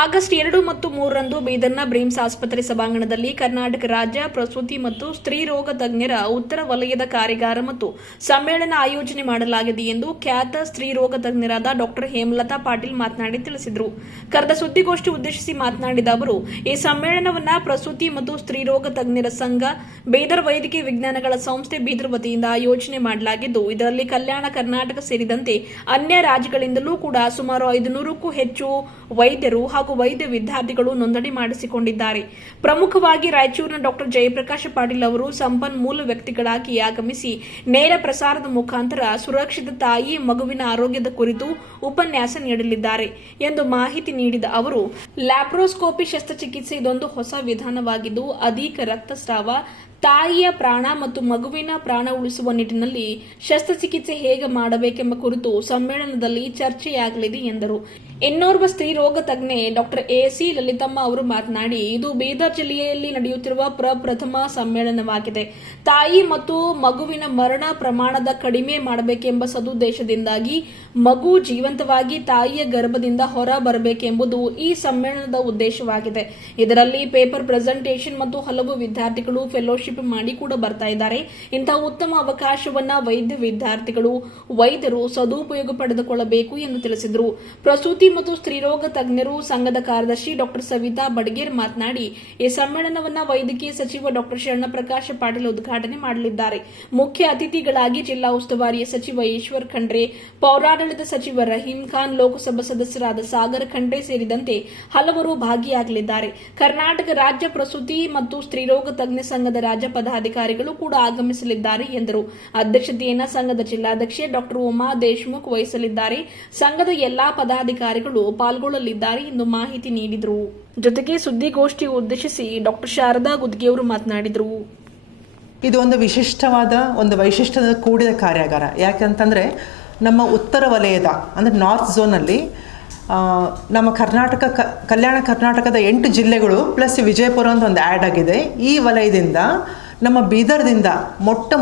August 2 ಮತ್ತು 3ರಂದು ಬೀದರ್ನ BRIMS ಆಸ್ಪತ್ರೆ ಸಭಾಂಗಣದಲ್ಲಿ ಕರ್ನಾಟಕ ರಾಜ್ಯ ಪ್ರಸೂತಿ ಮತ್ತು ಸ್ತ್ರೀ ರೋಗ ತಜ್ಞರ ಉತ್ತರ ವಲಯದ ಕಾರ್ಯಾಗಾರ ಮತ್ತು ಸಮ್ಮೇಳನ ಆಯೋಜನೆ ಮಾಡಲಾಗಿದೆ ಎಂದು ಖ್ಯಾತ ಸ್ತ್ರೀ ರೋಗ ತಜ್ಞರಾದ ಡಾ ಹೇಮಲತಾ ಪಾಟೀಲ್ ಮಾತನಾಡಿ ತಿಳಿಸಿದರು. ಕರೆದ ಸುದ್ದಿಗೋಷ್ಠಿ ಉದ್ದೇಶಿಸಿ ಮಾತನಾಡಿದ ಅವರು, ಈ ಸಮ್ಮೇಳನವನ್ನು ಪ್ರಸೂತಿ ಮತ್ತು ಸ್ತ್ರೀ ರೋಗ ತಜ್ಞರ ಸಂಘ, ಬೀದರ್ ವೈದ್ಯಕೀಯ ವಿಜ್ಞಾನಗಳ ಸಂಸ್ಥೆ ಬೀದರ್ ವತಿಯಿಂದ ಆಯೋಜನೆ ಮಾಡಲಾಗಿದ್ದು, ಇದರಲ್ಲಿ ಕಲ್ಯಾಣ ಕರ್ನಾಟಕ ಸೇರಿದಂತೆ ಅನ್ಯ ರಾಜ್ಯಗಳಿಂದಲೂ ಕೂಡ ಸುಮಾರು 500ಕ್ಕೂ ಹೆಚ್ಚು ವೈದ್ಯರು ಹಾಗೂ ವೈದ್ಯ ವಿದ್ಯಾರ್ಥಿಗಳು ನೋಂದಣಿ ಮಾಡಿಸಿಕೊಂಡಿದ್ದಾರೆ. ಪ್ರಮುಖವಾಗಿ ರಾಯಚೂರಿನ ಡಾ ಜಯಪ್ರಕಾಶ ಪಾಟೀಲ್ ಅವರು ಸಂಪನ್ಮೂಲ ವ್ಯಕ್ತಿಗಳಾಗಿ ಆಗಮಿಸಿ ನೇರ ಪ್ರಸಾರದ ಮುಖಾಂತರ ಸುರಕ್ಷಿತ ತಾಯಿ ಮಗುವಿನ ಆರೋಗ್ಯದ ಕುರಿತು ಉಪನ್ಯಾಸ ನೀಡಲಿದ್ದಾರೆ ಎಂದು ಮಾಹಿತಿ ನೀಡಿದ ಅವರು, ಲ್ಯಾಪ್ರೋಸ್ಕೋಪಿ ಶಸ್ತ್ರಚಿಕಿತ್ಸೆ ಇದೊಂದು ಹೊಸ ವಿಧಾನವಾಗಿದ್ದು, ಅಧಿಕ ರಕ್ತಸ್ರಾವ, ತಾಯಿಯ ಪ್ರಾಣ ಮತ್ತು ಮಗುವಿನ ಪ್ರಾಣ ಉಳಿಸುವ ನಿಟ್ಟಿನಲ್ಲಿ ಶಸ್ತ್ರಚಿಕಿತ್ಸೆ ಹೇಗೆ ಮಾಡಬೇಕೆಂಬ ಕುರಿತು ಸಮ್ಮೇಳನದಲ್ಲಿ ಚರ್ಚೆಯಾಗಲಿದೆ ಎಂದರು. ಇನ್ನೋರ್ವ ಸ್ತ್ರೀ ರೋಗ ತಜ್ಞೆ ಡಾ ಎಸಿ ಲಲಿತಮ್ಮ ಅವರು ಮಾತನಾಡಿ, ಇದು ಬೀದರ್ ಜಿಲ್ಲೆಯಲ್ಲಿ ನಡೆಯುತ್ತಿರುವ ಪ್ರಪ್ರಥಮ ಸಮ್ಮೇಳನವಾಗಿದೆ. ತಾಯಿ ಮತ್ತು ಮಗುವಿನ ಮರಣ ಪ್ರಮಾಣದ ಕಡಿಮೆ ಮಾಡಬೇಕೆಂಬ ಸದುದ್ದೇಶದಿಂದಾಗಿ ಮಗು ಜೀವಂತವಾಗಿ ತಾಯಿಯ ಗರ್ಭದಿಂದ ಹೊರ ಬರಬೇಕೆಂಬುದು ಈ ಸಮ್ಮೇಳನದ ಉದ್ದೇಶವಾಗಿದೆ. ಇದರಲ್ಲಿ ಪೇಪರ್ ಪ್ರೆಸೆಂಟೇಷನ್ ಮತ್ತು ಹಲವು ವಿದ್ಯಾರ್ಥಿಗಳು ಫೆಲೋಶಿಪ್ ಮಾಡಿ ಕೂಡ ಬರ್ತಾ ಇದ್ದಾರೆ. ಇಂತಹ ಉತ್ತಮ ಅವಕಾಶವನ್ನ ವೈದ್ಯ ವಿದ್ಯಾರ್ಥಿಗಳು, ವೈದ್ಯರು ಸದುಪಯೋಗ ಪಡೆದುಕೊಳ್ಳಬೇಕು ಎಂದು ತಿಳಿಸಿದರು. ಪ್ರಸೂತಿ ಮತ್ತು ಸ್ತ್ರೀರೋಗ ತಜ್ಞರು ಸಂಘದ ಕಾರ್ಯದರ್ಶಿ ಡಾ ಸವಿತಾ ಬಡಗೇರ್ ಮಾತನಾಡಿ, ಈ ಸಮ್ಮೇಳನವನ್ನು ವೈದ್ಯಕೀಯ ಸಚಿವ ಡಾ ಶರಣಪ್ರಕಾಶ ಪಾಟೀಲ್ ಉದ್ಘಾಟನೆ ಮಾಡಲಿದ್ದಾರೆ. ಮುಖ್ಯ ಅತಿಥಿಗಳಾಗಿ ಜಿಲ್ಲಾ ಉಸ್ತುವಾರಿ ಸಚಿವ ಈಶ್ವರ್ ಖಂಡ್ರೆ, ಪೌರಾಡಳಿತ ಸಚಿವ ರಹೀಂ ಖಾನ್, ಲೋಕಸಭಾ ಸದಸ್ಯರಾದ ಸಾಗರ್ ಖಂಡ್ರೆ ಸೇರಿದಂತೆ ಹಲವರು ಭಾಗಿಯಾಗಲಿದ್ದಾರೆ. ಕರ್ನಾಟಕ ರಾಜ್ಯ ಪ್ರಸೂತಿ ಮತ್ತು ಸ್ತ್ರೀರೋಗ ತಜ್ಞ ಸಂಘದ ರಾಜ್ಯ ಪದಾಧಿಕಾರಿಗಳು ಕೂಡ ಆಗಮಿಸಲಿದ್ದಾರೆ ಎಂದರು. ಅಧ್ಯಕ್ಷತೆಯನ್ನು ಸಂಘದ ಜಿಲ್ಲಾಧ್ಯಕ್ಷೆ ಡಾ ಉಮಾ ದೇಶಮುಖ್ ವಹಿಸಲಿದ್ದಾರೆ. ಸಂಘದ ಎಲ್ಲಾ ಪದಾಧಿಕಾರಿಗಳು ಪಾಲ್ಗೊಳ್ಳಲಿದ್ದಾರೆ ಎಂದು ಮಾಹಿತಿ ನೀಡಿದರು. ಜೊತೆಗೆ ಸುದ್ದಿಗೋಷ್ಠಿ ಉದ್ದೇಶಿಸಿ ಡಾ ಶಾರದಾ ಗುದ್ಗಿಯವರು ಮಾತನಾಡಿದರು. ಇದು ಒಂದು ವಿಶಿಷ್ಟವಾದ ಒಂದು ವೈಶಿಷ್ಟ್ಯದ ಕೂಡಿದ ಕಾರ್ಯಾಗಾರ. ಯಾಕಂತಂದರೆ ನಮ್ಮ ಉತ್ತರ ವಲಯದ ಅಂದರೆ ನಾರ್ತ್ ಝೋನಲ್ಲಿ ನಮ್ಮ ಕಲ್ಯಾಣ ಕರ್ನಾಟಕದ 8 ಜಿಲ್ಲೆಗಳು ಪ್ಲಸ್ ವಿಜಯಪುರ ಅಂತ ಒಂದು ಆ್ಯಡ್ ಆಗಿದೆ. ಈ ವಲಯದಿಂದ ನಮ್ಮ ಬೀದರ್ದಿಂದ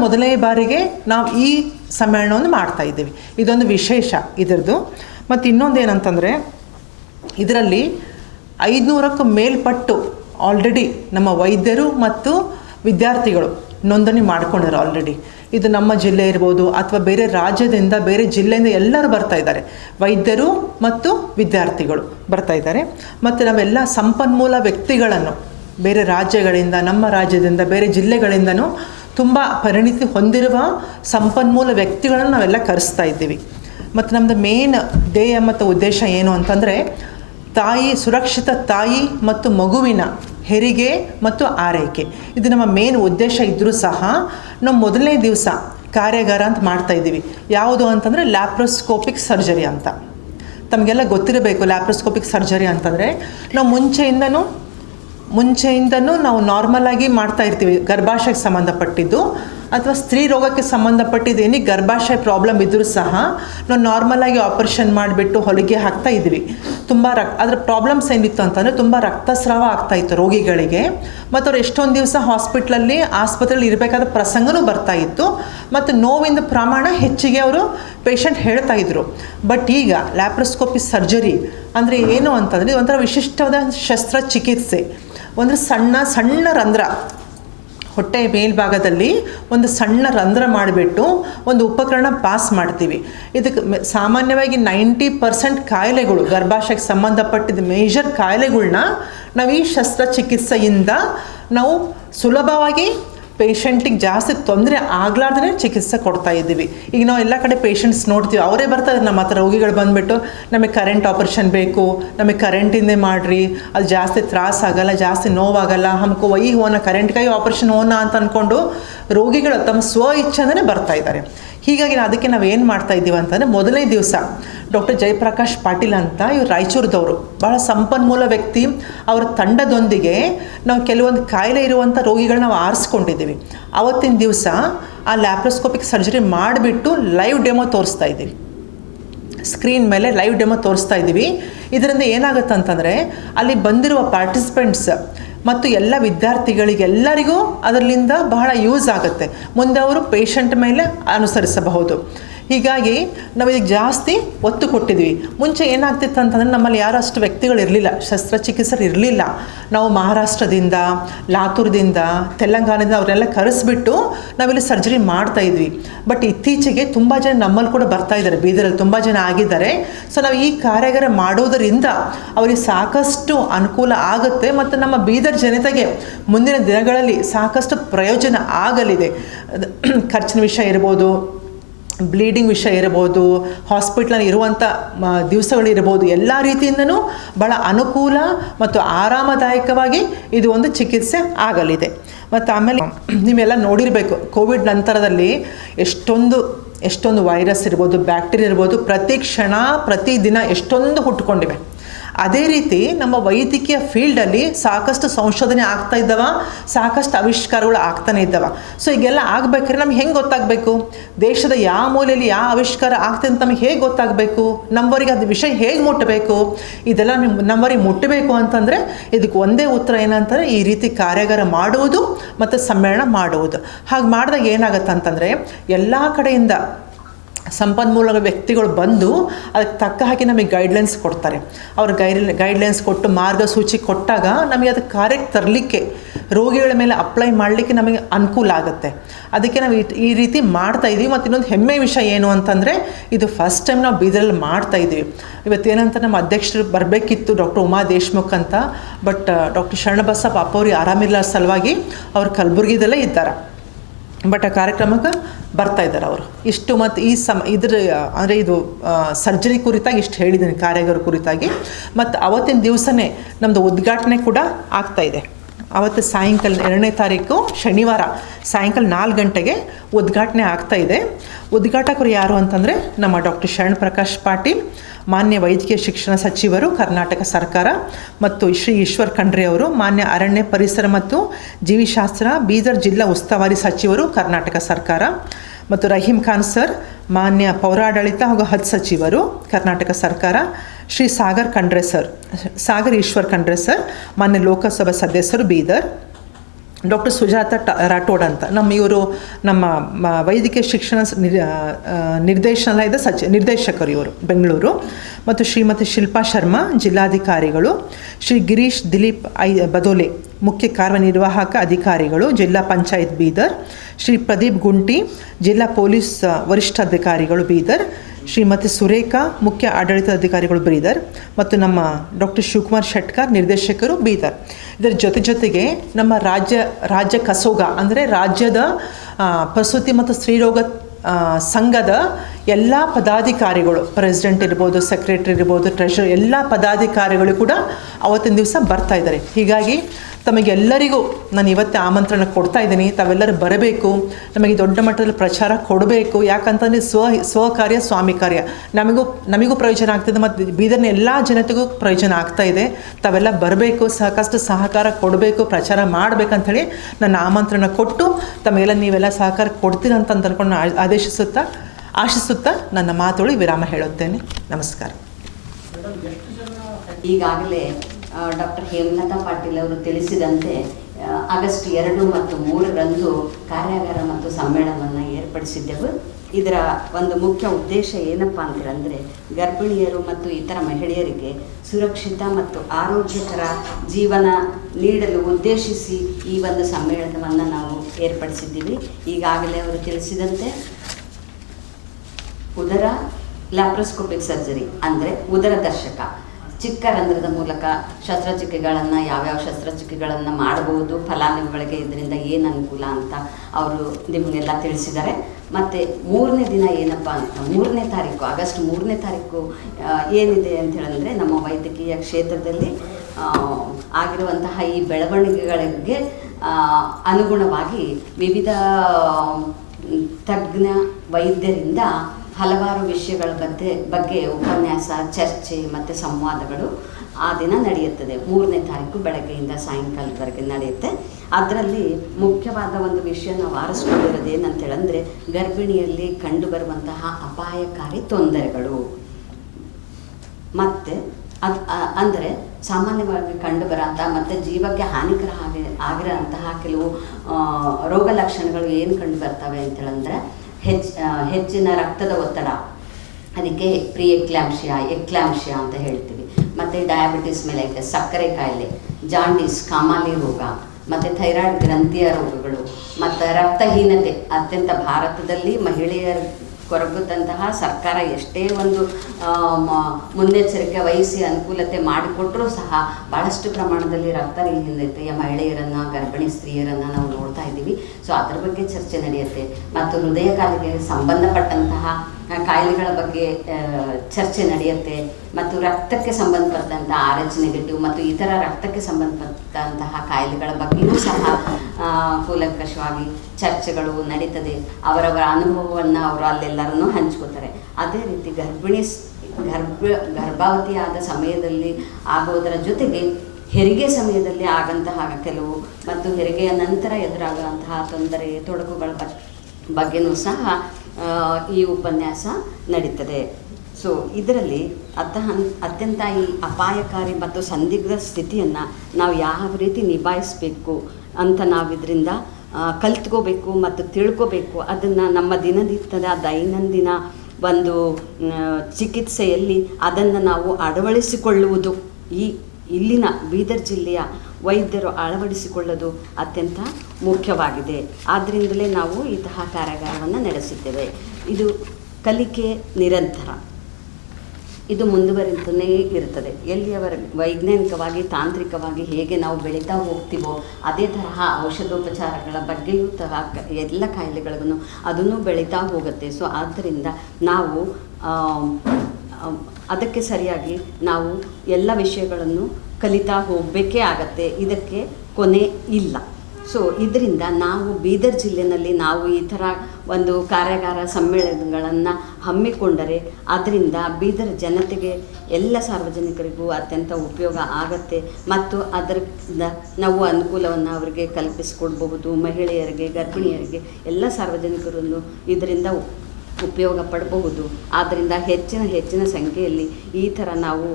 ಮೊದಲನೇ ಬಾರಿಗೆ ನಾವು ಈ ಸಮ್ಮೇಳನವನ್ನು ಮಾಡ್ತಾ ಇದ್ದೀವಿ. ಇದೊಂದು ವಿಶೇಷ ಇದರದ್ದು. ಮತ್ತು ಇನ್ನೊಂದು ಏನಂತಂದರೆ, ಇದರಲ್ಲಿ 500ಕ್ಕೂ ಮೇಲ್ಪಟ್ಟು ಆಲ್ರೆಡಿ ನಮ್ಮ ವೈದ್ಯರು ಮತ್ತು ವಿದ್ಯಾರ್ಥಿಗಳು ನೋಂದಣಿ ಮಾಡ್ಕೊಂಡಿರೋ ಆಲ್ರೆಡಿ. ಇದು ನಮ್ಮ ಜಿಲ್ಲೆ ಇರ್ಬೋದು ಅಥವಾ ಬೇರೆ ರಾಜ್ಯದಿಂದ, ಬೇರೆ ಜಿಲ್ಲೆಯಿಂದ ಎಲ್ಲರೂ ಬರ್ತಾ ಇದ್ದಾರೆ. ವೈದ್ಯರು ಮತ್ತು ವಿದ್ಯಾರ್ಥಿಗಳು ಬರ್ತಾ ಇದ್ದಾರೆ. ಮತ್ತು ನಾವೆಲ್ಲ ಸಂಪನ್ಮೂಲ ವ್ಯಕ್ತಿಗಳನ್ನು ಬೇರೆ ರಾಜ್ಯಗಳಿಂದ, ನಮ್ಮ ರಾಜ್ಯದಿಂದ, ಬೇರೆ ಜಿಲ್ಲೆಗಳಿಂದನೂ ತುಂಬ ಪರಿಣಿತಿ ಹೊಂದಿರುವ ಸಂಪನ್ಮೂಲ ವ್ಯಕ್ತಿಗಳನ್ನು ನಾವೆಲ್ಲ ಕರೆಸ್ತಾ ಇದ್ದೀವಿ. ಮತ್ತು ನಮ್ಮದು ಮೇನ್ ಧ್ಯೇಯ ಮತ್ತು ಉದ್ದೇಶ ಏನು ಅಂತಂದರೆ, ಸುರಕ್ಷಿತ ತಾಯಿ ಮತ್ತು ಮಗುವಿನ ಹೆರಿಗೆ ಮತ್ತು ಆರೈಕೆ. ಇದು ನಮ್ಮ ಮೇನ್ ಉದ್ದೇಶ ಇದ್ದರೂ ಸಹ ನಾವು ಮೊದಲನೇ ದಿವಸ ಕಾರ್ಯಾಗಾರ ಅಂತ ಮಾಡ್ತಾಯಿದ್ದೀವಿ. ಯಾವುದು ಅಂತಂದರೆ ಲ್ಯಾಪ್ರೋಸ್ಕೋಪಿಕ್ ಸರ್ಜರಿ ಅಂತ. ತಮಗೆಲ್ಲ ಗೊತ್ತಿರಬೇಕು, ಲ್ಯಾಪ್ರೋಸ್ಕೋಪಿಕ್ ಸರ್ಜರಿ ಅಂತಂದರೆ ನಾವು ಮುಂಚೆಯಿಂದನೂ ನಾವು ನಾರ್ಮಲ್ ಆಗಿ ಮಾಡ್ತಾ ಇರ್ತೀವಿ. ಗರ್ಭಾಶಯಕ್ಕೆ ಸಂಬಂಧಪಟ್ಟಿದ್ದು ಅಥವಾ ಸ್ತ್ರೀ ರೋಗಕ್ಕೆ ಸಂಬಂಧಪಟ್ಟಿದ್ದು ಏನೇ ಗರ್ಭಾಶಯ ಪ್ರಾಬ್ಲಮ್ ಇದ್ದರೂ ಸಹ ನಾವು ನಾರ್ಮಲಾಗಿ ಆಪರೇಷನ್ ಮಾಡಿಬಿಟ್ಟು ಹೊಲಿಗೆ ಹಾಕ್ತಾ ಇದ್ವಿ. ಅದರ ಪ್ರಾಬ್ಲಮ್ಸ್ ಏನಿತ್ತು ಅಂತಂದರೆ ತುಂಬ ರಕ್ತಸ್ರಾವ ಆಗ್ತಾಯಿತ್ತು ರೋಗಿಗಳಿಗೆ. ಮತ್ತು ಅವ್ರು ಎಷ್ಟೊಂದು ದಿವಸ ಆಸ್ಪತ್ರೆಯಲ್ಲಿ ಇರಬೇಕಾದ ಪ್ರಸಂಗನೂ ಬರ್ತಾಯಿತ್ತು. ಮತ್ತು ನೋವಿನ ಪ್ರಮಾಣ ಹೆಚ್ಚಿಗೆ ಅವರು ಪೇಷಂಟ್ ಹೇಳ್ತಾಯಿದ್ರು. ಬಟ್ ಈಗ ಲ್ಯಾಪ್ರೋಸ್ಕೋಪಿ ಸರ್ಜರಿ ಅಂದರೆ ಏನು ಅಂತಂದರೆ ಒಂಥರ ವಿಶಿಷ್ಟವಾದ ಶಸ್ತ್ರಚಿಕಿತ್ಸೆ. ಒಂದು ಸಣ್ಣ ರಂಧ್ರ, ಹೊಟ್ಟೆ ಮೇಲ್ಭಾಗದಲ್ಲಿ ಒಂದು ಸಣ್ಣ ರಂಧ್ರ ಮಾಡಿಬಿಟ್ಟು ಒಂದು ಉಪಕರಣ ಪಾಸ್ ಮಾಡ್ತೀವಿ. ಇದಕ್ಕೆ ಸಾಮಾನ್ಯವಾಗಿ 90% ಕಾಯಿಲೆಗಳು, ಗರ್ಭಾಶಯಕ್ಕೆ ಸಂಬಂಧಪಟ್ಟಿದ್ದ ಮೇಜರ್ ಕಾಯಿಲೆಗಳ್ನ ನಾವು ಈ ಶಸ್ತ್ರಚಿಕಿತ್ಸೆಯಿಂದ ನಾವು ಸುಲಭವಾಗಿ ಪೇಷಂಟಿಗೆ ಜಾಸ್ತಿ ತೊಂದರೆ ಆಗ್ಲಾರ್ದೇ ಚಿಕಿತ್ಸೆ ಕೊಡ್ತಾ ಇದ್ದೀವಿ. ಈಗ ನಾವು ಎಲ್ಲ ಕಡೆ ಪೇಷಂಟ್ಸ್ ನೋಡ್ತೀವಿ, ಅವರೇ ಬರ್ತಾರೆ ನಮ್ಮ ಹತ್ರ. ರೋಗಿಗಳು ಬಂದುಬಿಟ್ಟು ನಮಗೆ ಕರೆಂಟ್ ಆಪರೇಷನ್ ಬೇಕು, ನಮಗೆ ಕರೆಂಟಿಂದೇ ಮಾಡಿರಿ, ಅದು ಜಾಸ್ತಿ ತ್ರಾಸಾಗಲ್ಲ, ಜಾಸ್ತಿ ನೋವಾಗಲ್ಲ, ಹಮ್ಕೋ ವೈ ಹೋನ ಕರೆಂಟ್ಗಾಗಿ ಆಪರೇಷನ್ ಹೋನ ಅಂತ ಅಂದ್ಕೊಂಡು ರೋಗಿಗಳು ತಮ್ಮ ಸ್ವ ಇಚ್ಛೆನೇ ಬರ್ತಾ ಇದ್ದಾರೆ. ಹೀಗಾಗಿ ಅದಕ್ಕೆ ನಾವು ಏನು ಮಾಡ್ತಾ ಇದ್ದೀವಿ ಅಂತಂದರೆ, ಮೊದಲನೇ ದಿವಸ ಡಾ ಜಯಪ್ರಕಾಶ್ ಪಾಟೀಲ್ ಅಂತ ಇವರು ರಾಯಚೂರದವರು, ಭಾಳ ಸಂಪನ್ಮೂಲ ವ್ಯಕ್ತಿ. ಅವರ ತಂಡದೊಂದಿಗೆ ನಾವು ಕೆಲವೊಂದು ಕಾಯಿಲೆ ಇರುವಂಥ ರೋಗಿಗಳನ್ನ ನಾವು ಆರಿಸ್ಕೊಂಡಿದ್ದೀವಿ. ಆವತ್ತಿನ ದಿವಸ ಆ ಲ್ಯಾಪ್ರೋಸ್ಕೋಪಿಕ್ ಸರ್ಜರಿ ಮಾಡಿಬಿಟ್ಟು ಲೈವ್ ಡೆಮೋ ತೋರಿಸ್ತಾ ಇದ್ದೀವಿ. ಸ್ಕ್ರೀನ್ ಮೇಲೆ ಲೈವ್ ಡೆಮೋ ತೋರಿಸ್ತಾ ಇದ್ದೀವಿ. ಇದರಿಂದ ಏನಾಗುತ್ತೆ ಅಂತಂದರೆ, ಅಲ್ಲಿ ಬಂದಿರುವ ಪಾರ್ಟಿಸಿಪೆಂಟ್ಸ್ ಮತ್ತು ಎಲ್ಲ ವಿದ್ಯಾರ್ಥಿಗಳಿಗೆಲ್ಲರಿಗೂ ಅದರಿಂದ ಬಹಳ ಯೂಸ್ ಆಗುತ್ತೆ. ಮುಂದೆ ಅವರು ಪೇಷಂಟ್ ಮೇಲೆ ಅನುಸರಿಸಬಹುದು. ಹೀಗಾಗಿ ನಾವು ಇದಕ್ಕೆ ಜಾಸ್ತಿ ಒತ್ತು ಕೊಟ್ಟಿದ್ವಿ. ಮುಂಚೆ ಏನಾಗ್ತಿತ್ತು ಅಂತಂದರೆ ನಮ್ಮಲ್ಲಿ ಯಾರು ಅಷ್ಟು ವ್ಯಕ್ತಿಗಳು ಇರಲಿಲ್ಲ, ಶಸ್ತ್ರಚಿಕಿತ್ಸರು ಇರಲಿಲ್ಲ. ನಾವು ಮಹಾರಾಷ್ಟ್ರದಿಂದ, ಲಾತೂರ್ದಿಂದ, ತೆಲಂಗಾಣದಿಂದ ಅವರೆಲ್ಲ ಕರೆಸಿಬಿಟ್ಟು ನಾವಿಲ್ಲಿ ಸರ್ಜರಿ ಮಾಡ್ತಾಯಿದ್ವಿ. ಬಟ್ ಇತ್ತೀಚೆಗೆ ತುಂಬ ಜನ ನಮ್ಮಲ್ಲಿ ಕೂಡ ಬರ್ತಾ ಇದ್ದಾರೆ, ಬೀದರಲ್ಲಿ ತುಂಬ ಜನ ಆಗಿದ್ದಾರೆ. ಸೊ ನಾವು ಈ ಕಾರ್ಯಾಗಾರ ಮಾಡೋದರಿಂದ ಅವರಿಗೆ ಸಾಕಷ್ಟು ಅನುಕೂಲ ಆಗುತ್ತೆ ಮತ್ತು ನಮ್ಮ ಬೀದರ್ ಜನತೆಗೆ ಮುಂದಿನ ದಿನಗಳಲ್ಲಿ ಸಾಕಷ್ಟು ಪ್ರಯೋಜನ ಆಗಲಿದೆ. ಖರ್ಚಿನ ವಿಷಯ ಇರ್ಬೋದು, ಬ್ಲೀಡಿಂಗ್ ವಿಷಯ ಇರ್ಬೋದು, ಹಾಸ್ಪಿಟ್ಲಲ್ಲಿ ಇರುವಂಥ ದಿವಸಗಳಿರ್ಬೋದು, ಎಲ್ಲ ರೀತಿಯಿಂದನೂ ಭಾಳ ಅನುಕೂಲ ಮತ್ತು ಆರಾಮದಾಯಕವಾಗಿ ಇದು ಒಂದು ಚಿಕಿತ್ಸೆ ಆಗಲಿದೆ. ಮತ್ತು ಆಮೇಲೆ ನೀವೆಲ್ಲ ನೋಡಿರಬೇಕು, ಕೋವಿಡ್ ನಂತರದಲ್ಲಿ ಎಷ್ಟೊಂದು ವೈರಸ್ ಇರ್ಬೋದು, ಬ್ಯಾಕ್ಟೀರಿಯಾ ಇರ್ಬೋದು, ಪ್ರತಿ ಕ್ಷಣ ಪ್ರತಿದಿನ ಎಷ್ಟೊಂದು ಹುಟ್ಕೊಂಡಿವೆ. ಅದೇ ರೀತಿ ನಮ್ಮ ವೈದ್ಯಕೀಯ ಫೀಲ್ಡಲ್ಲಿ ಸಾಕಷ್ಟು ಸಂಶೋಧನೆ ಆಗ್ತಾ ಇದ್ದಾವ, ಸಾಕಷ್ಟು ಆವಿಷ್ಕಾರಗಳು ಆಗ್ತಾನೆ ಇದ್ದಾವೆ. ಸೊ ಈಗೆಲ್ಲ ಆಗಬೇಕಾದ್ರೆ ನಮ್ಗೆ ಹೆಂಗೆ ಗೊತ್ತಾಗಬೇಕು, ದೇಶದ ಯಾವ ಮೂಲೆಯಲ್ಲಿ ಯಾವ ಆವಿಷ್ಕಾರ ಆಗ್ತದೆ ಅಂತ ನಮಗೆ ಹೇಗೆ ಗೊತ್ತಾಗಬೇಕು, ನಮ್ಮವರಿಗೆ ಅದು ವಿಷಯ ಹೇಗೆ ಮುಟ್ಟಬೇಕು, ಇದೆಲ್ಲ ನಮ್ಮವರಿಗೆ ಮುಟ್ಟಬೇಕು ಅಂತಂದರೆ ಇದಕ್ಕೆ ಒಂದೇ ಉತ್ತರ ಏನಂತಂದರೆ ಈ ರೀತಿ ಕಾರ್ಯಾಗಾರ ಮಾಡುವುದು ಮತ್ತು ಸಮ್ಮೇಳನ ಮಾಡುವುದು. ಹಾಗೆ ಮಾಡಿದಾಗ ಏನಾಗುತ್ತೆ ಅಂತಂದರೆ ಎಲ್ಲ ಕಡೆಯಿಂದ ಸಂಪನ್ಮೂಲ ವ್ಯಕ್ತಿಗಳು ಬಂದು ಅದಕ್ಕೆ ತಕ್ಕ ಹಾಗೆ ನಮಗೆ ಗೈಡ್ಲೈನ್ಸ್ ಕೊಡ್ತಾರೆ. ಅವ್ರ ಗೈಡ್ಲೈನ್ಸ್ ಕೊಟ್ಟು ಮಾರ್ಗಸೂಚಿ ಕೊಟ್ಟಾಗ ನಮಗೆ ಅದಕ್ಕೆ ಕಾರ್ಯಕ್ಕೆ ತರಲಿಕ್ಕೆ, ರೋಗಿಗಳ ಮೇಲೆ ಅಪ್ಲೈ ಮಾಡಲಿಕ್ಕೆ ನಮಗೆ ಅನುಕೂಲ ಆಗುತ್ತೆ. ಅದಕ್ಕೆ ನಾವು ಈ ರೀತಿ ಮಾಡ್ತಾಯಿದ್ದೀವಿ. ಮತ್ತು ಇನ್ನೊಂದು ಹೆಮ್ಮೆ ವಿಷಯ ಏನು ಅಂತಂದರೆ ಇದು ಫಸ್ಟ್ ಟೈಮ್ ನಾವು ಬೀದರಲ್ಲಿ ಮಾಡ್ತಾಯಿದ್ದೀವಿ. ಇವತ್ತೇನಂತ ನಮ್ಮ ಅಧ್ಯಕ್ಷರು ಬರಬೇಕಿತ್ತು, ಡಾಕ್ಟರ್ ಉಮಾ ದೇಶ್ಮುಖ್ ಅಂತ. ಬಟ್ ಡಾಕ್ಟರ್ ಶರಣಬಸಪ್ಪ ಅಪ್ಪವ್ರಿಗೆ ಆರಾಮಿಲ್ಲ ಸಲುವಾಗಿ ಅವ್ರು ಕಲಬುರ್ಗಿದಲ್ಲೇ ಇದ್ದಾರೆ. ಬಟ್ ಆ ಕಾರ್ಯಕ್ರಮಕ್ಕೆ ಬರ್ತಾ ಇದ್ದಾರೆ ಅವರು. ಇಷ್ಟು ಮತ್ತು ಅಂದರೆ ಇದು ಸರ್ಜರಿ ಕುರಿತಾಗಿ ಇಷ್ಟು ಹೇಳಿದ್ದೀನಿ, ಕಾರ್ಯಾಗಾರ ಕುರಿತಾಗಿ. ಮತ್ತು ಅವತ್ತಿನ ದಿವಸನೇ ನಮ್ಮದು ಉದ್ಘಾಟನೆ ಕೂಡ ಆಗ್ತಾಯಿದೆ. ಅವತ್ತು ಸಾಯಂಕಾಲ 2ನೇ ತಾರೀಕು ಶನಿವಾರ ಸಾಯಂಕಾಲ 4 ಗಂಟೆಗೆ ಉದ್ಘಾಟನೆ ಆಗ್ತಾಯಿದೆ. ಉದ್ಘಾಟಕರು ಯಾರು ಅಂತಂದರೆ ನಮ್ಮ ಡಾಕ್ಟರ್ ಶರಣ್ ಪ್ರಕಾಶ್ ಪಾಟೀಲ್, ಮಾನ್ಯ ವೈದ್ಯಕೀಯ ಶಿಕ್ಷಣ ಸಚಿವರು ಕರ್ನಾಟಕ ಸರ್ಕಾರ, ಮತ್ತು ಶ್ರೀ ಈಶ್ವರ್ ಖಂಡ್ರೆ ಅವರು, ಮಾನ್ಯ ಅರಣ್ಯ ಪರಿಸರ ಮತ್ತು ಜೀವಿಶಾಸ್ತ್ರ ಬೀದರ್ ಜಿಲ್ಲಾ ಉಸ್ತುವಾರಿ ಸಚಿವರು ಕರ್ನಾಟಕ ಸರ್ಕಾರ, ಮತ್ತು ರಹೀಂ ಖಾನ್ ಸರ್, ಮಾನ್ಯ ಪೌರಾಡಳಿತ ಹಾಗೂ ಹಜ್ ಸಚಿವರು ಕರ್ನಾಟಕ ಸರ್ಕಾರ, ಶ್ರೀ ಸಾಗರ್ ಈಶ್ವರ್ ಖಂಡ್ರೆ ಸರ್, ಮಾನ್ಯ ಲೋಕಸಭಾ ಸದಸ್ಯರು ಬೀದರ್, ಡಾಕ್ಟರ್ ಸುಜಾತ ರಾಠೋಡ್ ಅಂತ ನಮ್ಮ ವೈದ್ಯಕೀಯ ಶಿಕ್ಷಣ ನಿರ್ದೇಶನಾಲಯದ ನಿರ್ದೇಶಕರು ಇವರು ಬೆಂಗಳೂರು, ಮತ್ತು ಶ್ರೀಮತಿ ಶಿಲ್ಪಾ ಶರ್ಮಾ ಜಿಲ್ಲಾಧಿಕಾರಿಗಳು, ಶ್ರೀ ಗಿರೀಶ್ ದಿಲೀಪ್ ಬದೋಲೆ ಮುಖ್ಯ ಕಾರ್ಯನಿರ್ವಾಹಕ ಅಧಿಕಾರಿಗಳು ಜಿಲ್ಲಾ ಪಂಚಾಯತ್ ಬೀದರ್, ಶ್ರೀ ಪ್ರದೀಪ್ ಗುಂಟಿ ಜಿಲ್ಲಾ ಪೊಲೀಸ್ ವರಿಷ್ಠಾಧಿಕಾರಿಗಳು ಬೀದರ್, ಶ್ರೀಮತಿ ಸುರೇಖಾ ಮುಖ್ಯ ಆಡಳಿತಾಧಿಕಾರಿಗಳು ಬೀದರ್, ಮತ್ತು ನಮ್ಮ ಡಾಕ್ಟರ್ ಶಿವಕುಮಾರ್ ಶೆಟ್ಕರ್ ನಿರ್ದೇಶಕರು ಬೀದರ್. ಇದರ ಜೊತೆಗೆ ನಮ್ಮ ರಾಜ್ಯ ಕಸೋಗ ಅಂದರೆ ರಾಜ್ಯದ ಪ್ರಸೂತಿ ಮತ್ತು ಸ್ತ್ರೀರೋಗ ಸಂಘದ ಎಲ್ಲ ಪದಾಧಿಕಾರಿಗಳು, ಪ್ರೆಸಿಡೆಂಟ್ ಇರ್ಬೋದು, ಸೆಕ್ರೆಟರಿ ಇರ್ಬೋದು, ಟ್ರೆಷರ್, ಎಲ್ಲ ಪದಾಧಿಕಾರಿಗಳು ಕೂಡ ಅವತ್ತಿನ ದಿವಸ ಬರ್ತಾ ಇದ್ದಾರೆ. ಹೀಗಾಗಿ ತಮಗೆಲ್ಲರಿಗೂ ನಾನು ಇವತ್ತೇ ಆಮಂತ್ರಣ ಕೊಡ್ತಾ ಇದ್ದೀನಿ. ತಾವೆಲ್ಲರೂ ಬರಬೇಕು, ನಮಗೆ ದೊಡ್ಡ ಮಟ್ಟದಲ್ಲಿ ಪ್ರಚಾರ ಕೊಡಬೇಕು. ಯಾಕಂತಂದರೆ ಸ್ವಕಾರ್ಯ ಸ್ವಾಮಿ ಕಾರ್ಯ, ನಮಗೂ ಪ್ರಯೋಜನ ಆಗ್ತಿದೆ ಮತ್ತು ಬೀದರ್ನ ಎಲ್ಲ ಜನತೆಗೂ ಪ್ರಯೋಜನ ಆಗ್ತಾಯಿದೆ. ತಾವೆಲ್ಲ ಬರಬೇಕು, ಸಾಕಷ್ಟು ಸಹಕಾರ ಕೊಡಬೇಕು, ಪ್ರಚಾರ ಮಾಡಬೇಕಂಥೇಳಿ ನನ್ನ ಆಮಂತ್ರಣ ಕೊಟ್ಟು ತಮಗೆಲ್ಲ ನೀವೆಲ್ಲ ಸಹಕಾರ ಕೊಡ್ತೀರ ಅಂತ ಅಂದ್ಕೊಂಡು ಆಶಿಸುತ್ತಾ ನನ್ನ ಮಾತುಗಳು ವಿರಾಮ ಹೇಳುತ್ತೇನೆ. ನಮಸ್ಕಾರ. ಈಗಾಗಲೇ ಡಾಕ್ಟರ್ ಹೇಮಲತಾ ಪಾಟೀಲ್ ಅವರು ತಿಳಿಸಿದಂತೆ ಆಗಸ್ಟ್ 2 ಮತ್ತು 3ರಂದು ಕಾರ್ಯಾಗಾರ ಮತ್ತು ಸಮ್ಮೇಳನವನ್ನು ಏರ್ಪಡಿಸಿದ್ದೆವು. ಇದರ ಒಂದು ಮುಖ್ಯ ಉದ್ದೇಶ ಏನಪ್ಪ ಅಂತಂದರೆ ಗರ್ಭಿಣಿಯರು ಮತ್ತು ಇತರ ಮಹಿಳೆಯರಿಗೆ ಸುರಕ್ಷಿತ ಮತ್ತು ಆರೋಗ್ಯಕರ ಜೀವನ ನೀಡಲು ಉದ್ದೇಶಿಸಿ ಈ ಒಂದು ಸಮ್ಮೇಳನವನ್ನು ನಾವು ಏರ್ಪಡಿಸಿದ್ದೀವಿ. ಈಗಾಗಲೇ ಅವರು ತಿಳಿಸಿದಂತೆ ಉದರ ಲ್ಯಾಪ್ರೋಸ್ಕೋಪಿಕ್ ಸರ್ಜರಿ ಅಂದರೆ ಉದರದರ್ಶಕ, ಚಿಕ್ಕ ರಂಧ್ರದ ಮೂಲಕ ಶಸ್ತ್ರಚಿಕಿತ್ಸೆಗಳನ್ನು ಯಾವ್ಯಾವ ಶಸ್ತ್ರಚಿಕಿತ್ಸೆಗಳನ್ನು ಮಾಡಬಹುದು, ಫಲಾನುಭವಿಗಳಿಗೆ ಇದರಿಂದ ಏನು ಅನುಕೂಲ ಅಂತ ಅವರು ನಿಮಗೆಲ್ಲ ತಿಳಿಸಿದ್ದಾರೆ. ಮತ್ತು 3ನೇ ದಿನ ಏನಪ್ಪ ಅಂತ 3ನೇ ತಾರೀಕು ಆಗಸ್ಟ್ 3ನೇ ತಾರೀಕು ಏನಿದೆ ಅಂತ ಹೇಳಿದ್ರೆ ನಮ್ಮ ವೈದ್ಯಕೀಯ ಕ್ಷೇತ್ರದಲ್ಲಿ ಆಗಿರುವಂತಹ ಈ ಬೆಳವಣಿಗೆಗಳಿಗೆ ಅನುಗುಣವಾಗಿ ವಿವಿಧ ತಜ್ಞ ವೈದ್ಯರಿಂದ ಹಲವಾರು ವಿಷಯಗಳ ಬಗ್ಗೆ ಉಪನ್ಯಾಸ, ಚರ್ಚೆ ಮತ್ತು ಸಂವಾದಗಳು ಆ ದಿನ ನಡೆಯುತ್ತದೆ. 3ನೇ ತಾರೀಕು ಬೆಳಗ್ಗೆಯಿಂದ ಸಾಯಂಕಾಲದವರೆಗೆ ನಡೆಯುತ್ತೆ. ಅದರಲ್ಲಿ ಮುಖ್ಯವಾದ ಒಂದು ವಿಷಯ ನಾವು ಆರಿಸ್ಕೊಂಡಿರೋದು ಏನಂತೇಳಂದರೆ ಗರ್ಭಿಣಿಯಲ್ಲಿ ಕಂಡುಬರುವಂತಹ ಅಪಾಯಕಾರಿ ತೊಂದರೆಗಳು, ಮತ್ತು ಅಂದರೆ ಸಾಮಾನ್ಯವಾಗಿ ಕಂಡುಬರೋಂಥ ಮತ್ತು ಜೀವಕ್ಕೆ ಹಾನಿಕರ ಆಗಿರೋಂತಹ ಕೆಲವು ರೋಗ ಲಕ್ಷಣಗಳು ಏನು ಕಂಡು ಬರ್ತವೆ ಅಂತೇಳಂದರೆ ಹೆಚ್ಚಿನ ರಕ್ತದ ಒತ್ತಡ, ಅದಕ್ಕೆ ಪ್ರೀ ಎಕ್ಲಾಂಶಿಯಾ ಅಂತ ಹೇಳ್ತೀವಿ. ಮತ್ತು ಡಯಾಬಿಟಿಸ್ ಮೆಲೈಟಸ್, ಸಕ್ಕರೆ ಕಾಯಿಲೆ, ಜಾಂಡೀಸ್, ಕಾಮಾಲೆ ರೋಗ, ಮತ್ತು ಥೈರಾಯ್ಡ್ ಗ್ರಂಥಿಯ ರೋಗಗಳು, ಮತ್ತು ರಕ್ತಹೀನತೆ. ಅತ್ಯಂತ ಭಾರತದಲ್ಲಿ ಮಹಿಳೆಯರ ಕೊರಗುತ್ತಂತಹ ಸರ್ಕಾರ ಎಷ್ಟೇ ಒಂದು ಮುನ್ನೆಚ್ಚರಿಕೆ ವಹಿಸಿ ಅನುಕೂಲತೆ ಮಾಡಿಕೊಟ್ಟರೂ ಸಹ ಭಾಳಷ್ಟು ಪ್ರಮಾಣದಲ್ಲಿ ರಕ್ತಹೀನತೆಯ ಮಹಿಳೆಯರನ್ನು, ಗರ್ಭಿಣಿ ಸ್ತ್ರೀಯರನ್ನು ನಾವು ನೋಡ್ತಾ ಇದ್ದೀವಿ. ಸೊ ಅದ್ರ ಬಗ್ಗೆ ಚರ್ಚೆ ನಡೆಯುತ್ತೆ. ಮತ್ತು ಹೃದಯ ಕಾಯಿಲೆಗೆ ಸಂಬಂಧಪಟ್ಟಂತಹ ಕಾಯಿಲೆಗಳ ಬಗ್ಗೆ ಚರ್ಚೆ ನಡೆಯುತ್ತೆ. ಮತ್ತು ರಕ್ತಕ್ಕೆ ಸಂಬಂಧಪಟ್ಟಂಥ RH- ಮತ್ತು ಇತರ ರಕ್ತಕ್ಕೆ ಸಂಬಂಧಪಟ್ಟಂತಹ ಕಾಯಿಲೆಗಳ ಬಗ್ಗೆಯೂ ಸಹ ಕೂಲಂಕಷವಾಗಿ ಚರ್ಚೆಗಳು ನಡೀತದೆ. ಅವರವರ ಅನುಭವವನ್ನು ಅವರು ಅಲ್ಲೆಲ್ಲರನ್ನೂ ಹಂಚ್ಕೋತಾರೆ. ಅದೇ ರೀತಿ ಗರ್ಭಾವತಿಯಾದ ಸಮಯದಲ್ಲಿ ಆಗೋದರ ಜೊತೆಗೆ ಹೆರಿಗೆ ಸಮಯದಲ್ಲಿ ಆಗಂತಹ ಕೆಲವು ಮತ್ತು ಹೆರಿಗೆಯ ನಂತರ ಎದುರಾಗುವಂತಹ ತೊಂದರೆ, ತೊಡಕುಗಳ ಬಗ್ಗೆಯೂ ಸಹ ಈ ಉಪನ್ಯಾಸ ನಡೀತದೆ. ಸೊ ಇದರಲ್ಲಿ ಅತ್ಯಂತ ಈ ಅಪಾಯಕಾರಿ ಮತ್ತು ಸಂದಿಗ್ಧ ಸ್ಥಿತಿಯನ್ನು ನಾವು ಯಾವ ರೀತಿ ನಿಭಾಯಿಸಬೇಕು ಅಂತ ನಾವು ಇದರಿಂದ ಕಲ್ತ್ಕೋಬೇಕು ಮತ್ತು ತಿಳ್ಕೋಬೇಕು. ಅದನ್ನು ನಮ್ಮ ದಿನನಿತ್ಯದ ದೈನಂದಿನ ಒಂದು ಚಿಕಿತ್ಸೆಯಲ್ಲಿ ಅದನ್ನು ನಾವು ಅಳವಡಿಸಿಕೊಳ್ಳುವುದು ಇಲ್ಲಿನ ಬೀದರ್ ಜಿಲ್ಲೆಯ ವೈದ್ಯರು ಅಳವಡಿಸಿಕೊಳ್ಳೋದು ಅತ್ಯಂತ ಮುಖ್ಯವಾಗಿದೆ. ಆದ್ದರಿಂದಲೇ ನಾವು ಇಂತಹ ಕಾರ್ಯಾಗಾರವನ್ನು ನಡೆಸಿದ್ದೇವೆ. ಇದು ಕಲಿಕೆ ನಿರಂತರ, ಇದು ಮುಂದುವರಿತನೇ ಇರ್ತದೆ. ಎಲ್ಲಿಯವರೆಗೆ ವೈಜ್ಞಾನಿಕವಾಗಿ, ತಾಂತ್ರಿಕವಾಗಿ ಹೇಗೆ ನಾವು ಬೆಳೀತಾ ಹೋಗ್ತೀವೋ ಅದೇ ತರಹ ಔಷಧೋಪಚಾರಗಳ ಬಗ್ಗೆಯೂ ಎಲ್ಲ ಕಾಯಿಲೆಗಳಿಗೂ ಅದನ್ನು ಬೆಳೀತಾ ಹೋಗುತ್ತೆ. ಸೊ ಆದ್ದರಿಂದ ನಾವು ಅದಕ್ಕೆ ಸರಿಯಾಗಿ ನಾವು ಎಲ್ಲ ವಿಷಯಗಳನ್ನು ಕಲಿತಾ ಹೋಗಬೇಕೇ ಆಗತ್ತೆ. ಇದಕ್ಕೆ ಕೊನೆ ಇಲ್ಲ. ಸೊ ಇದರಿಂದ ನಾವು ಬೀದರ್ ಜಿಲ್ಲೆಯಲ್ಲಿ ನಾವು ಈ ಥರ ಒಂದು ಕಾರ್ಯಾಗಾರ ಸಮ್ಮೇಳನಗಳನ್ನು ಹಮ್ಮಿಕೊಂಡರೆ ಅದರಿಂದ ಬೀದರ್ ಜನತೆಗೆ, ಎಲ್ಲ ಸಾರ್ವಜನಿಕರಿಗೂ ಅತ್ಯಂತ ಉಪಯೋಗ ಆಗತ್ತೆ. ಮತ್ತು ಅದರಿಂದ ನಾವು ಅನುಕೂಲವನ್ನು ಅವರಿಗೆ ಕಲ್ಪಿಸಿಕೊಡ್ಬಹುದು. ಮಹಿಳೆಯರಿಗೆ, ಗರ್ಭಿಣಿಯರಿಗೆ, ಎಲ್ಲ ಸಾರ್ವಜನಿಕರನ್ನು ಇದರಿಂದ ಉಪಯೋಗ ಪಡಬಹುದು. ಆದ್ದರಿಂದ ಹೆಚ್ಚಿನ ಸಂಖ್ಯೆಯಲ್ಲಿ ಈ ಥರ ನಾವು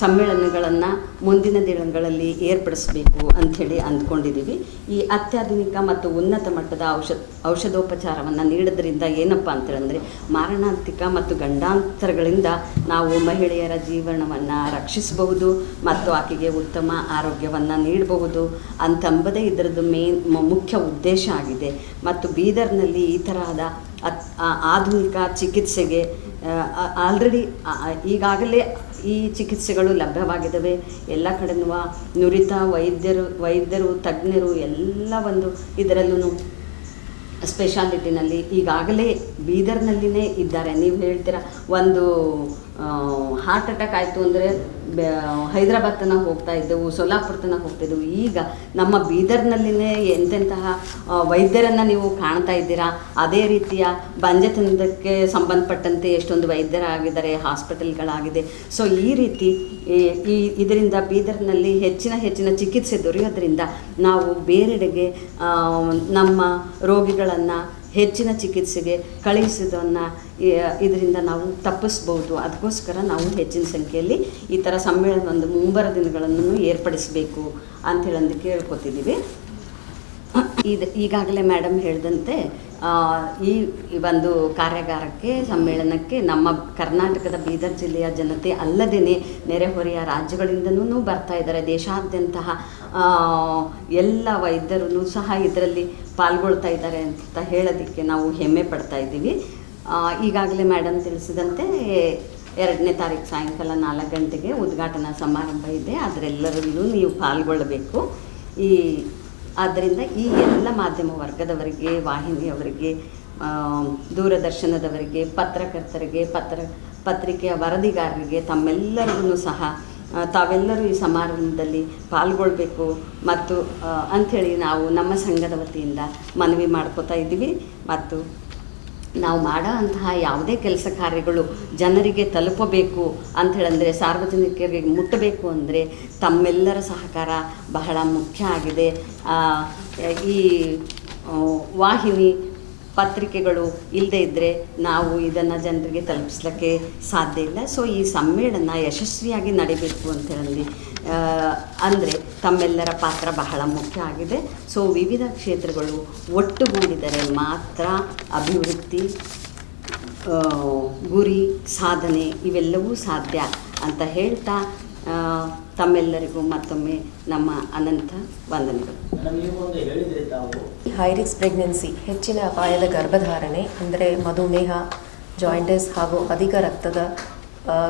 ಸಮ್ಮೇಳನಗಳನ್ನು ಮುಂದಿನ ದಿನಗಳಲ್ಲಿ ಏರ್ಪಡಿಸಬೇಕು ಅಂಥೇಳಿ ಅಂದ್ಕೊಂಡಿದ್ದೀವಿ. ಈ ಅತ್ಯಾಧುನಿಕ ಮತ್ತು ಉನ್ನತ ಮಟ್ಟದ ಔಷಧೋಪಚಾರವನ್ನು ನೀಡೋದ್ರಿಂದ ಏನಪ್ಪ ಅಂತೇಳಿದ್ರೆ ಮಾರಣಾಂತಿಕ ಮತ್ತು ಗಂಡಾಂತರಗಳಿಂದ ನಾವು ಮಹಿಳೆಯರ ಜೀವನವನ್ನು ರಕ್ಷಿಸಬಹುದು ಮತ್ತು ಆಕೆಗೆ ಉತ್ತಮ ಆರೋಗ್ಯವನ್ನು ನೀಡಬಹುದು ಅಂತಂಬುದೇ ಇದರದ್ದು ಮುಖ್ಯ ಉದ್ದೇಶ ಆಗಿದೆ. ಮತ್ತು ಬೀದರ್ನಲ್ಲಿ ಈ ತರಹದ ಆಧುನಿಕ ಚಿಕಿತ್ಸೆಗೆ ಆಲ್ರೆಡಿ ಈಗಾಗಲೇ ಈ ಚಿಕಿತ್ಸೆಗಳು ಲಭ್ಯವಾಗಿದ್ದಾವೆ. ಎಲ್ಲ ಕಡೆನೂ ನುರಿತ ವೈದ್ಯರು, ತಜ್ಞರು ಎಲ್ಲ ಒಂದು ಇದರಲ್ಲೂ ಸ್ಪೆಷಾಲಿಟಿನಲ್ಲಿ ಈಗಾಗಲೇ ಬೀದರ್ನಲ್ಲಿನೇ ಇದ್ದಾರೆ. ನೀವು ಹೇಳ್ತೀರ ಒಂದು ಹಾರ್ಟ್ ಅಟ್ಯಾಕ್ ಆಯಿತು ಅಂದರೆ ಹೈದರಾಬಾದ್ ತನಕ ಹೋಗ್ತಾ ಇದ್ದೆವು, ಸೋಲಾಪುರ ತನಕ ಹೋಗ್ತಾಯಿದ್ದೆವು. ಈಗ ನಮ್ಮ ಬೀದರ್ನಲ್ಲಿನೇ ಎಂತೆಂತಹ ವೈದ್ಯರನ್ನು ನೀವು ಕಾಣ್ತಾ ಇದ್ದೀರಾ. ಅದೇ ರೀತಿಯ ಬಂಜೆತನಕ್ಕೆ ಸಂಬಂಧಪಟ್ಟಂತೆ ಎಷ್ಟೊಂದು ವೈದ್ಯರಾಗಿದ್ದಾರೆ, ಹಾಸ್ಪಿಟಲ್ಗಳಾಗಿದೆ. ಸೊ ಈ ರೀತಿ ಇದರಿಂದ ಬೀದರ್ನಲ್ಲಿ ಹೆಚ್ಚಿನ ಚಿಕಿತ್ಸೆ ದೊರೆಯೋದ್ರಿಂದ ನಾವು ಬೇರೆಡೆಗೆ ನಮ್ಮ ರೋಗಿಗಳನ್ನು ಹೆಚ್ಚಿನ ಚಿಕಿತ್ಸೆಗೆ ಕಳುಹಿಸೋದನ್ನು ಇದರಿಂದ ನಾವು ತಪ್ಪಿಸ್ಬೋದು. ಅದಕ್ಕೋಸ್ಕರ ನಾವು ಹೆಚ್ಚಿನ ಸಂಖ್ಯೆಯಲ್ಲಿ ಈ ಥರ ಸಮ್ಮೇಳನ ಒಂದು ಮುಂಬರುವ ದಿನಗಳನ್ನು ಏರ್ಪಡಿಸಬೇಕು ಅಂಥೇಳಿ ಕೇಳ್ಕೊತಿದ್ದೀವಿ. ಈಗಾಗಲೇ ಮೇಡಮ್ ಹೇಳಿದಂತೆ ಈ ಒಂದು ಕಾರ್ಯಾಗಾರಕ್ಕೆ, ಸಮ್ಮೇಳನಕ್ಕೆ ನಮ್ಮ ಕರ್ನಾಟಕದ ಬೀದರ್ ಜಿಲ್ಲೆಯ ಜನತೆ ಅಲ್ಲದೇ ನೆರೆಹೊರೆಯ ರಾಜ್ಯಗಳಿಂದನೂ ಬರ್ತಾ ಇದ್ದಾರೆ. ದೇಶಾದ್ಯಂತ ಎಲ್ಲ ವೈದ್ಯರೂ ಸಹ ಇದರಲ್ಲಿ ಪಾಲ್ಗೊಳ್ತಾ ಇದ್ದಾರೆ ಅಂತ ಹೇಳೋದಕ್ಕೆ ನಾವು ಹೆಮ್ಮೆ ಪಡ್ತಾ ಇದ್ದೀವಿ. ಈಗಾಗಲೇ ಮೇಡಮ್ ತಿಳಿಸಿದಂತೆ 2ನೇ ತಾರೀಕು ಸಾಯಂಕಾಲ 4 ಗಂಟೆಗೆ ಉದ್ಘಾಟನಾ ಸಮಾರಂಭ ಇದೆ. ಅದರೆಲ್ಲರಲ್ಲೂ ನೀವು ಪಾಲ್ಗೊಳ್ಳಬೇಕು. ಆದ್ದರಿಂದ ಈ ಎಲ್ಲ ಮಾಧ್ಯಮ ವರ್ಗದವರಿಗೆ, ವಾಹಿನಿಯವರಿಗೆ, ದೂರದರ್ಶನದವರಿಗೆ, ಪತ್ರಕರ್ತರಿಗೆ, ಪತ್ರಿಕೆಯ ವರದಿಗಾರರಿಗೆ ತಮ್ಮೆಲ್ಲರಿಗೂ ಸಹ ತಾವೆಲ್ಲರೂ ಈ ಸಮಾರಂಭದಲ್ಲಿ ಪಾಲ್ಗೊಳ್ಳಬೇಕು ಮತ್ತು ಅಂಥೇಳಿ ನಾವು ನಮ್ಮ ಸಂಘದ ವತಿಯಿಂದ ಮನವಿ ಮಾಡ್ಕೋತಾ ಇದ್ದೀವಿ. ಮತ್ತು ನಾವು ಮಾಡೋ ಅಂತಹ ಯಾವುದೇ ಕೆಲಸ ಕಾರ್ಯಗಳು ಜನರಿಗೆ ತಲುಪಬೇಕು ಅಂಥೇಳಂದರೆ, ಸಾರ್ವಜನಿಕರಿಗೆ ಮುಟ್ಟಬೇಕು ಅಂದರೆ ತಮ್ಮೆಲ್ಲರ ಸಹಕಾರ ಬಹಳ ಮುಖ್ಯ ಆಗಿದೆ. ಈ ವಾಹಿನಿ ಪತ್ರಿಕೆಗಳು ಇಲ್ಲದೇ ಇದ್ದರೆ ನಾವು ಇದನ್ನು ಜನರಿಗೆ ತಲುಪಿಸ್ಲಿಕ್ಕೆ ಸಾಧ್ಯ ಇಲ್ಲ. ಸೊ ಈ ಸಮ್ಮೇಳನ ಯಶಸ್ವಿಯಾಗಿ ನಡೀಬೇಕು ಅಂತೇಳಿ ಅಂದರೆ ತಮ್ಮೆಲ್ಲರ ಪಾತ್ರ ಬಹಳ ಮುಖ್ಯ ಆಗಿದೆ. ಸೊ ವಿವಿಧ ಕ್ಷೇತ್ರಗಳು ಒಟ್ಟುಗೂಡಿದರೆ ಮಾತ್ರ ಅಭಿವೃದ್ಧಿ, ಗುರಿ ಸಾಧನೆ ಇವೆಲ್ಲವೂ ಸಾಧ್ಯ ಅಂತ ಹೇಳ್ತಾ ತಮ್ಮೆಲ್ಲರಿಗೂ ಮತ್ತೊಮ್ಮೆ ನಮ್ಮ ಅನಂತ ವಂದನೆಗಳು. ಹೈ ರಿಸ್ಕ್ ಪ್ರೆಗ್ನೆನ್ಸಿ, ಹೆಚ್ಚಿನ ಅಪಾಯದ ಗರ್ಭಧಾರಣೆ ಅಂದರೆ ಮಧುಮೇಹ, ಜಾಯಿಂಟಿಸ್ ಹಾಗೂ ಅಧಿಕ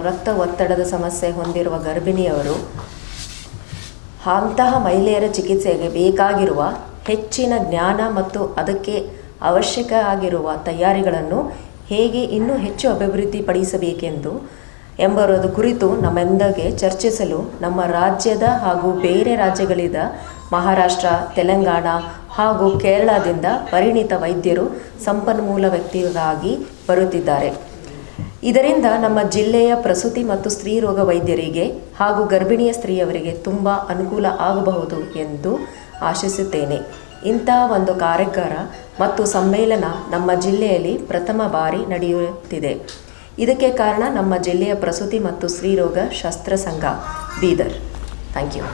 ರಕ್ತ ಒತ್ತಡದ ಸಮಸ್ಯೆ ಹೊಂದಿರುವ ಗರ್ಭಿಣಿಯವರು ಅಂತಹ ಮಹಿಳೆಯರ ಚಿಕಿತ್ಸೆಗೆ ಬೇಕಾಗಿರುವ ಹೆಚ್ಚಿನ ಜ್ಞಾನ ಮತ್ತು ಅದಕ್ಕೆ ಅವಶ್ಯಕ ಆಗಿರುವ ತಯಾರಿಗಳನ್ನು ಹೇಗೆ ಇನ್ನೂ ಹೆಚ್ಚು ಅಭಿವೃದ್ಧಿಪಡಿಸಬೇಕೆಂದು ಎಂಬುದರ ಕುರಿತು ನಮ್ಮೆಂದಿಗೆ ಚರ್ಚಿಸಲು ನಮ್ಮ ರಾಜ್ಯದ ಹಾಗೂ ಬೇರೆ ರಾಜ್ಯಗಳಿಂದ ಮಹಾರಾಷ್ಟ್ರ, ತೆಲಂಗಾಣ ಹಾಗೂ ಕೇರಳದಿಂದ ಪರಿಣಿತ ವೈದ್ಯರು ಸಂಪನ್ಮೂಲ ವ್ಯಕ್ತಿಗಳಾಗಿ ಬರುತ್ತಿದ್ದಾರೆ. ಇದರಿಂದ ನಮ್ಮ ಜಿಲ್ಲೆಯ ಪ್ರಸೂತಿ ಮತ್ತು ಸ್ತ್ರೀ ರೋಗ ವೈದ್ಯರಿಗೆ ಹಾಗೂ ಗರ್ಭಿಣಿಯ ಸ್ತ್ರೀಯವರಿಗೆ ತುಂಬ ಅನುಕೂಲ ಆಗಬಹುದು ಎಂದು ಆಶಿಸುತ್ತೇನೆ. ಇಂತಹ ಒಂದು ಕಾರ್ಯಾಗಾರ ಮತ್ತು ಸಮ್ಮೇಳನ ನಮ್ಮ ಜಿಲ್ಲೆಯಲ್ಲಿ ಪ್ರಥಮ ಬಾರಿ ನಡೆಯುತ್ತಿದೆ. ಇದಕ್ಕೆ ಕಾರಣ ನಮ್ಮ ಜಿಲ್ಲೆಯ ಪ್ರಸೂತಿ ಮತ್ತು ಸ್ತ್ರೀ ರೋಗ ಶಾಸ್ತ್ರ ಸಂಘ Bidar. Thank you.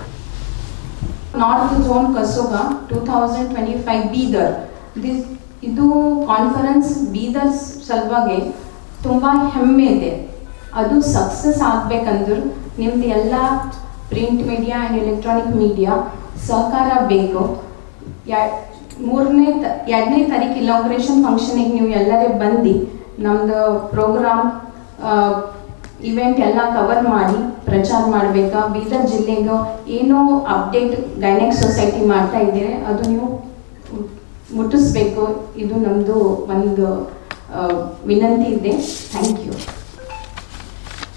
North zone ಕಸೋಗ 2025 ಬೀದರ್. ಇದು ಕಾನ್ಫರೆನ್ಸ್ ಬೀದರ್ ಸಲುವಾಗಿ ತುಂಬ ಹೆಮ್ಮೆ ಇದೆ. ಅದು ಸಕ್ಸಸ್ ಆಗಬೇಕಂದ್ರೆ ನಿಮ್ದು ಎಲ್ಲ print media and electronic media ಸಹಕಾರ ಬೇಕು. 2ನೇ ತಾರೀಕು ಇನಾಗ್ರೇಷನ್ ಫಂಕ್ಷನಿಗೆ ನೀವು ಎಲ್ಲರೇ ಬಂದು ನಮ್ಮದು ಪ್ರೋಗ್ರಾಮ್ ಇವೆಂಟ್ ಎಲ್ಲ ಕವರ್ ಮಾಡಿ ಪ್ರಚಾರ ಮಾಡಬೇಕಾ. ಬೀದರ್ ಜಿಲ್ಲೆಗೆ ಏನೋ ಅಪ್ಡೇಟ್ ಗೈನೆಕ್ ಸೊಸೈಟಿ ಮಾಡ್ತಾ ಇದ್ದೀರಿ ಅದು ನೀವು ಮುಟ್ಟಿಸ್ಬೇಕು. ಇದು ನಮ್ಮದು ಒಂದು ವಿನಂತಿ ಇದೆ. Thank you.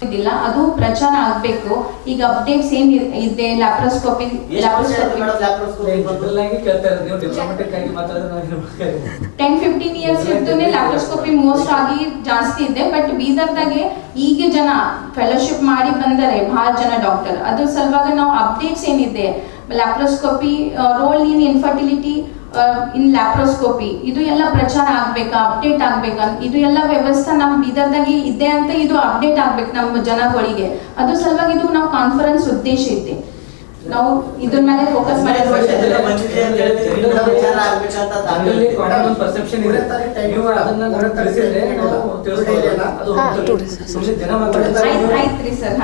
ಇದಿಲ್ಲ, ಅದು ಪ್ರಚಾರ ಆಗಬೇಕು. ಈಗ ಅಪ್ಡೇಟ್ಸ್ ಏನ್ ಇದೆ, ಲ್ಯಾಪ್ರೋಸ್ಕೋಪಿ 10-15 ಇಯರ್ಸ್ ಇರ್ತದೆ. ಲ್ಯಾಪ್ರೋಸ್ಕೋಪಿ ಮೋಸ್ಟ್ ಆಗಿ ಜಾಸ್ತಿ ಇದೆ. ಬಟ್ ಬೀದರ್ದಾಗೆ ಈಗ ಜನ ಫೆಲೋಶಿಪ್ ಮಾಡಿ ಬಂದರೆ ಬಹಳ ಜನ ಡಾಕ್ಟರ್. ಅದ್ರ ಸಲುವಾಗಿ ನಾವು ಅಪ್ಡೇಟ್ಸ್ ಏನಿದೆ, laparoscopy role in infertility in laparoscopy ಇದು ಎಲ್ಲ ಪ್ರಚಾರ ಆಗ್ಬೇಕಾ, ಅಪ್ಡೇಟ್ ಆಗ್ಬೇಕಾ. ಇದು ಎಲ್ಲ ವ್ಯವಸ್ಥೆ ನಮ್ಮ ಬೀದರ್ದಾಗೆ ಇದೆ ಅಂತ ಇದು ಅಪ್ಡೇಟ್ ಆಗ್ಬೇಕು ನಮ್ಮ ಜನಗಳಿಗೆ. ಅದು ಸಲುವಾಗಿ ಇದು ನಾವು ಕಾನ್ಫರೆನ್ಸ್ ಉದ್ದೇಶ ಇದೆ. ನಾವು ಇದ್ರ ಮೇಲೆ ಫೋಕಸ್ ಆಯ್ತ್ರಿ ಸರ್.